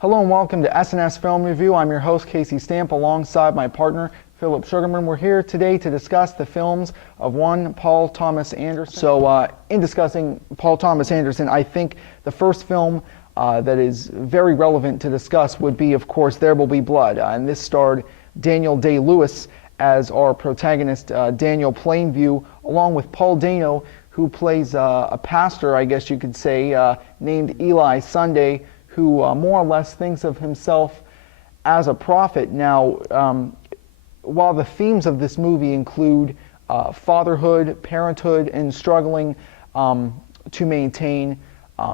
Hello and welcome to S&S Film Review. I'm your host, Casey Stamp, alongside my partner, Philip Sugarman. We're here today to discuss the films of one Paul Thomas Anderson. So in discussing Paul Thomas Anderson, I think the first film that is very relevant to discuss would be, of course, There Will Be Blood. And this starred Daniel Day-Lewis as our protagonist, Daniel Plainview, along with Paul Dano, who plays a pastor, I guess you could say, named Eli Sunday, who more or less thinks of himself as a prophet. Now, while the themes of this movie include fatherhood, parenthood, and struggling to maintain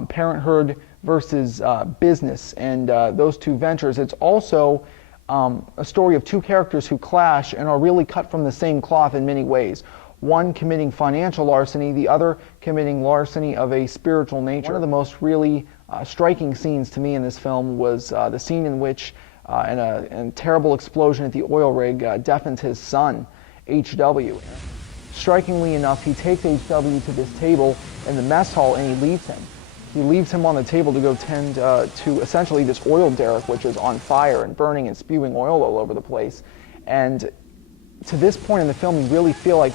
parenthood versus business and those two ventures, it's also a story of two characters who clash and are really cut from the same cloth in many ways. One committing financial larceny, the other committing larceny of a spiritual nature. One of the most really striking scenes to me in this film was the scene in which a terrible explosion at the oil rig deafens his son, H.W. Strikingly enough, he takes H.W. to this table in the mess hall and he leaves him. He leaves him on the table to go tend to essentially this oil derrick, which is on fire and burning and spewing oil all over the place. And to this point in the film, you really feel like,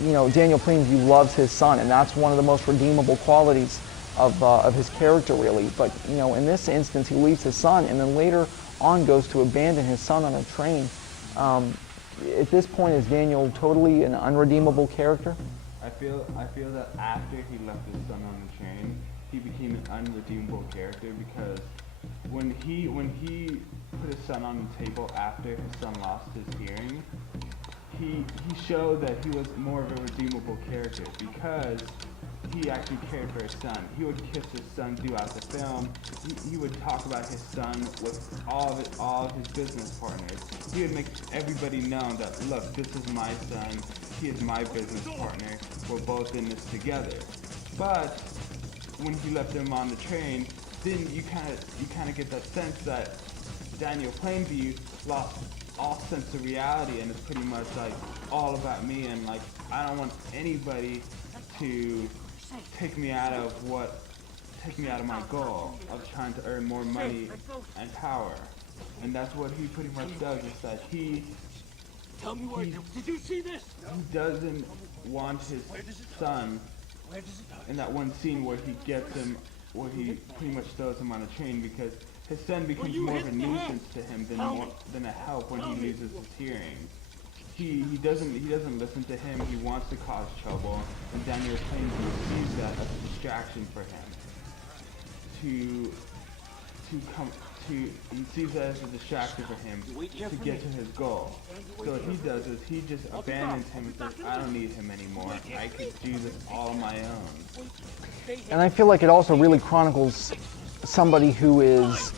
you know, Daniel Plainview loves his son, and that's one of the most redeemable qualities of his character, really. But, you know, in this instance, he leaves his son, and then later on goes to abandon his son on a train. At this point, is Daniel totally an unredeemable character? I feel that after he left his son on the train, he became an unredeemable character, because when he put his son on the table after his son lost his hearing, he showed that he was more of a redeemable character, because he actually cared for his son. He would kiss his son throughout the film. He would talk about his son with all of his business partners. He would make everybody know that, look, this is my son. He is my business partner. We're both in this together. But when he left him on the train, then you kind of get that sense that Daniel Plainview lost all sense of reality, and it's pretty much like all about me, and like I don't want anybody to take me out of my goal of trying to earn more money and power. And that's what he pretty much does, is that he Did you see this? He doesn't want his son, in that one scene where he pretty much throws him on a train, because his son becomes more of a nuisance to him than a help when he loses his hearing. He doesn't listen to him. He wants to cause trouble, and Daniel Plainview sees that as a distraction for him. He sees that as a distraction for him to get to his goal. So what he does is he just abandons him and says, I don't need him anymore. I could do this all on my own. And I feel like it also really chronicles somebody who is,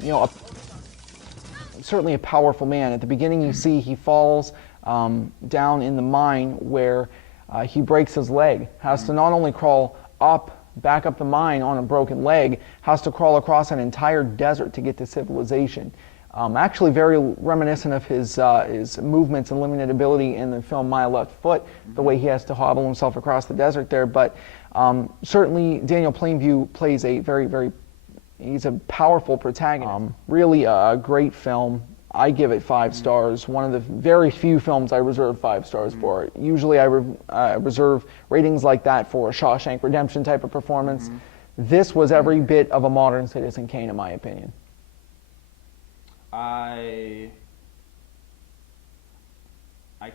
you know, certainly a powerful man. At the beginning, you see he falls down in the mine where he breaks his leg, has to not only crawl back up the mine on a broken leg, has to crawl across an entire desert to get to civilization. Actually very reminiscent of his movements and limited ability in the film My Left Foot, the way he has to hobble himself across the desert there. But certainly Daniel Plainview plays he's a powerful protagonist. Really a great film. I give it 5 stars. One of the very few films I reserve 5 stars for. Usually I reserve ratings like that for a Shawshank Redemption type of performance. This was every bit of a modern Citizen Kane, in my opinion. I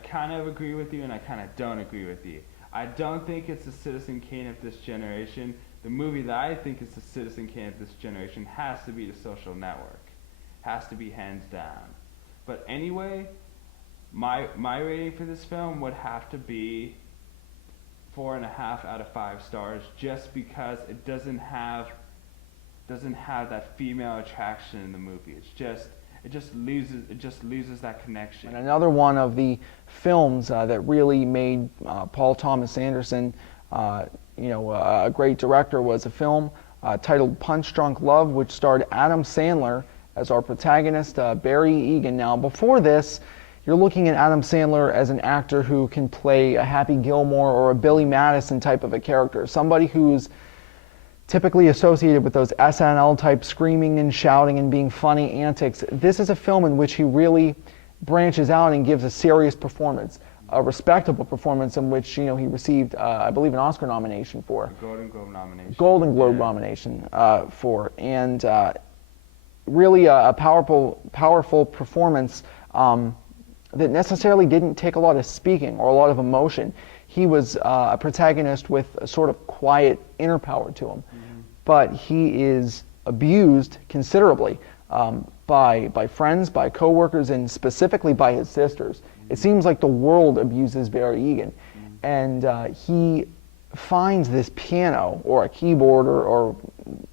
kind of agree with you, and I kind of don't agree with you. I don't think it's the Citizen Kane of this generation. The movie that I think is the Citizen Kane of this generation has to be The Social Network. Has to be hands down. But anyway, my rating for this film would have to be 4.5 out of 5 stars, just because it doesn't have that female attraction in the movie. It just loses that connection. And another one of the films that really made Paul Thomas Anderson a great director was a film titled Punch Drunk Love, which starred Adam Sandler as our protagonist, Barry Egan. Now, before this, you're looking at Adam Sandler as an actor who can play a Happy Gilmore or a Billy Madison type of a character, somebody who's typically associated with those SNL type screaming and shouting and being funny antics. This is a film in which he really branches out and gives a serious performance, a respectable performance in which he received, I believe, an Oscar nomination for. A Golden Globe nomination. Golden Globe nomination for, and really a powerful performance that necessarily didn't take a lot of speaking or a lot of emotion. He was a protagonist with a sort of quiet inner power to him, but he is abused considerably by friends, by coworkers, and specifically by his sisters. It seems like the world abuses Barry Egan, and he finds this piano or a keyboard or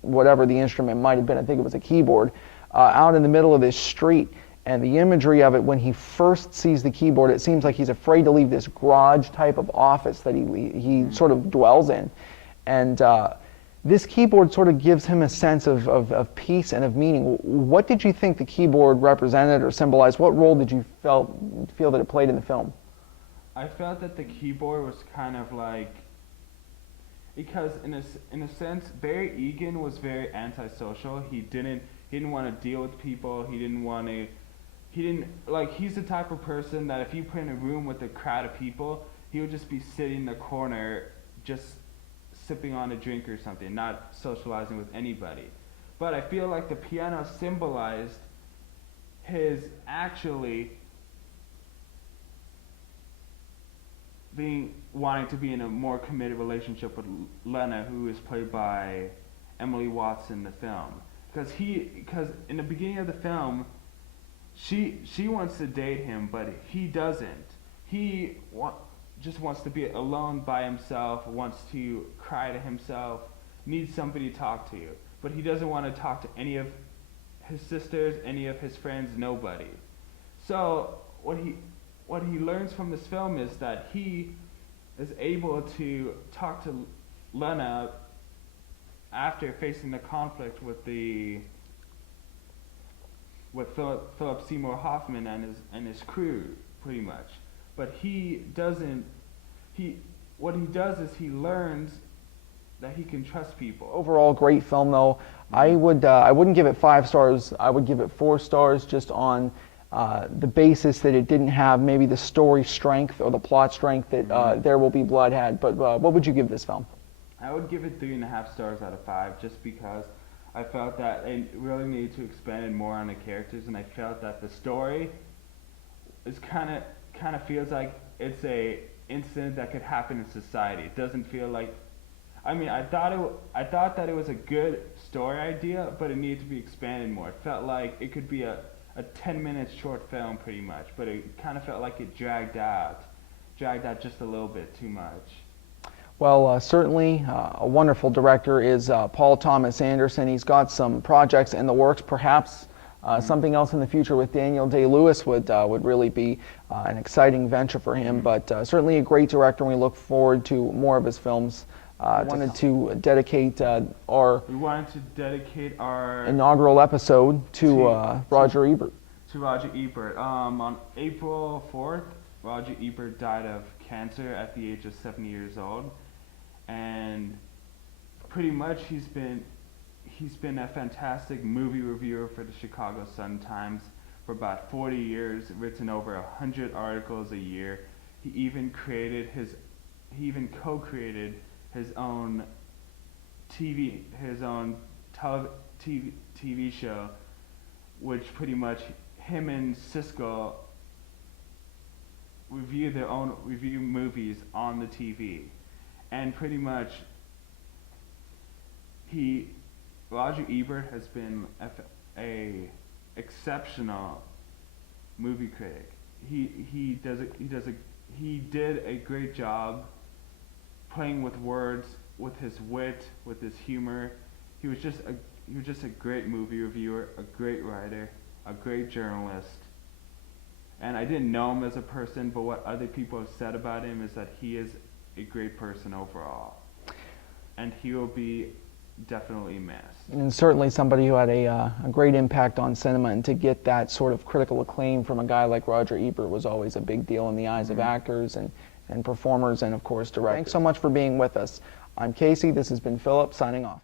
whatever the instrument might have been. I think it was a keyboard out in the middle of this street. And the imagery of it, when he first sees the keyboard, it seems like he's afraid to leave this garage type of office that he sort of dwells in. And this keyboard sort of gives him a sense of peace and of meaning. What did you think the keyboard represented or symbolized? What role did you feel that it played in the film? I felt that the keyboard was kind of like, because in a sense, Barry Egan was very antisocial. He didn't want to deal with people. He's the type of person that if you put in a room with a crowd of people, he would just be sitting in the corner just sipping on a drink or something, not socializing with anybody. But I feel like the piano symbolized his actually wanting to be in a more committed relationship with Lena, who is played by Emily Watson in the film. Because in the beginning of the film, she wants to date him, but he doesn't. He just wants to be alone by himself, wants to cry to himself, needs somebody to talk to. But he doesn't want to talk to any of his sisters, any of his friends, nobody. So what he learns from this film is that he is able to talk to Lena after facing the conflict with Philip Seymour Hoffman and his crew, pretty much. But what he does is he learns that he can trust people. Overall, great film though. I wouldn't give it 5 stars. I would give it 4 stars just on the basis that it didn't have maybe the story strength or the plot strength that There Will Be Blood had. But what would you give this film? I would give it 3.5 stars out of 5, just because I felt that it really needed to expand more on the characters, and I felt that the story is kind of feels like it's a incident that could happen in society. It doesn't feel like, I mean, I thought that it was a good story idea, but it needed to be expanded more. It felt like it could be a 10-minute short film pretty much, but it kind of felt like it dragged out just a little bit too much. Well, certainly a wonderful director is Paul Thomas Anderson. He's got some projects in the works. Perhaps something else in the future with Daniel Day-Lewis would really be an exciting venture for him. But certainly a great director, and we look forward to more of his films. We wanted to dedicate our inaugural episode to Roger Ebert. To Roger Ebert. On April 4th, Roger Ebert died of cancer at the age of 70 years old. And pretty much he's been a fantastic movie reviewer for the Chicago Sun-Times for about 40 years, written over 100 articles a year. He even co-created his own TV show, which pretty much him and Siskel review movies on the TV. And pretty much, Roger Ebert has been a exceptional movie critic. He did a great job playing with words, with his wit, with his humor. He was just a great movie reviewer, a great writer, a great journalist. And I didn't know him as a person, but what other people have said about him is that he is a great person overall, and he will be definitely missed. And certainly somebody who had a great impact on cinema, and to get that sort of critical acclaim from a guy like Roger Ebert was always a big deal in the eyes of actors and performers and of course directors. Thanks so much for being with us. I'm Casey, this has been Philip, signing off.